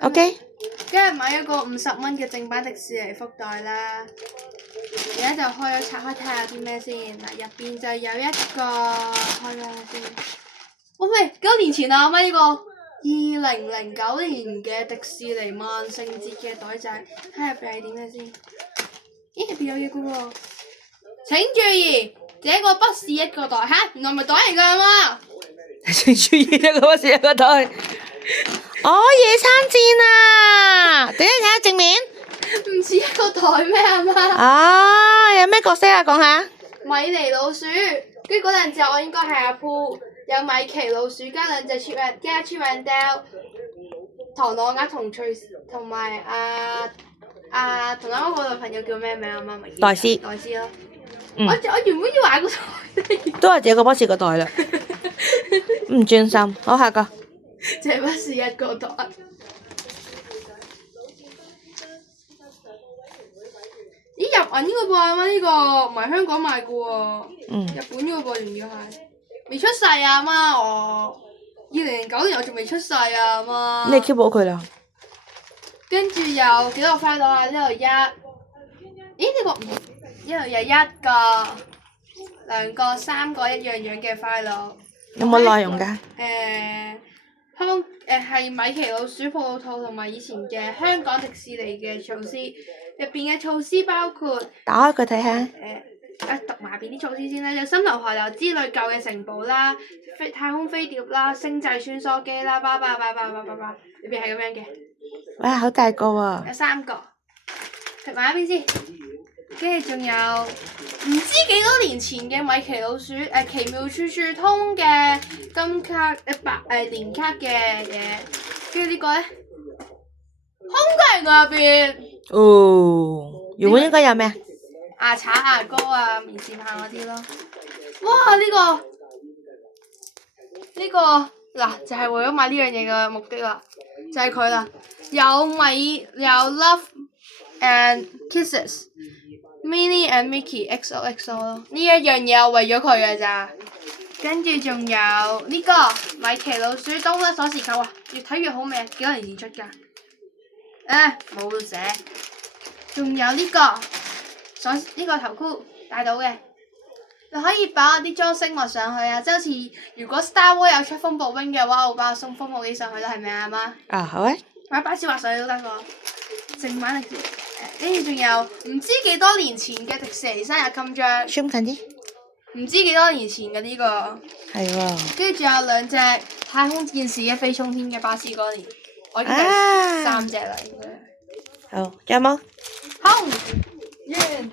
OK。跟住買一個50蚊嘅正版迪士尼福袋啦。而家就拆開睇下啲咩先。嗱，入邊就有一個開咗先。喂，幾多年前啊？乜呢個2009年嘅迪士尼萬聖節嘅袋仔，睇下入邊係點嘅先。咦，入邊有嘢嘅喎。請注意，這個不是一個袋嚇，原來唔係袋嚟㗎嘛。請注意，呢個不是一個袋。哦，野餐墊啊！點解睇下正面？唔似一個袋咩阿媽？啊，有咩角色啊？講下。米妮老鼠，跟住嗰兩隻我應該係阿鋪，有米奇老鼠加兩隻超人加超人雕，唐老鴨同翠同埋同啱啱嗰個朋友叫咩名啊？媽咪。黛絲。黛絲咯。嗯。我原本要買個袋。都係這個不是個袋啦。唔專心，好下個。這不是一個袋。咦，入銀嘅噃阿媽呢個，唔係香港買嘅喎。日本嘅噃仲要係。未出世啊阿媽我，2009年我仲未出世啊阿媽。你 keep 好佢啦。跟住有幾多個 file 啊？呢度咦呢個唔係，呢度有1個、2個、3個一樣樣嘅 file。有冇內容㗎？係米奇老鼠、泡泡兔同埋以前嘅香港迪士尼嘅措施，入邊嘅措施包括打開佢睇下。讀埋邊啲措施先啦，有森林河流之類舊嘅城堡啦，太空飛碟啦，星際穿梭機啦，叭，入邊係咁樣嘅。哇，好大個喎！有3個，食埋一邊先。跟住仲有唔知幾多年前嘅米奇老鼠奇妙處處通嘅金卡年卡嘅嘢，跟住呢個咧空櫃入邊。哦，原本應該有咩？牙刷、牙膏啊、棉線棒嗰啲咯。哇！呢個嗱就係為咗買呢樣嘢嘅目的啦，就係佢啦。有 Love and Kisses。Minnie and Mickey XOXO 咯，呢一樣嘢我為咗佢嘅咋。跟住仲有呢個米奇老鼠東甩鎖匙扣啊，越睇越好味，幾多年前出㗎？冇寫。仲有呢個呢個頭箍戴到嘅，你可以擺我啲裝飾物上去啊，即係好似如果 Star Wars 有出風暴 wing 嘅話，我擺我送風暴機上去啦，係咪啊媽？啊，好啊。或者擺小滑水都得喎，正版迪士尼。跟住仲有唔知幾多年前嘅迪士尼生日襟章， zoom 近啲，唔知幾多年前嘅呢個，係喎。跟住仲有2隻太空戰士一飛沖天嘅巴斯光年，我已經係3隻啦應該。好，仲有冇？好，完。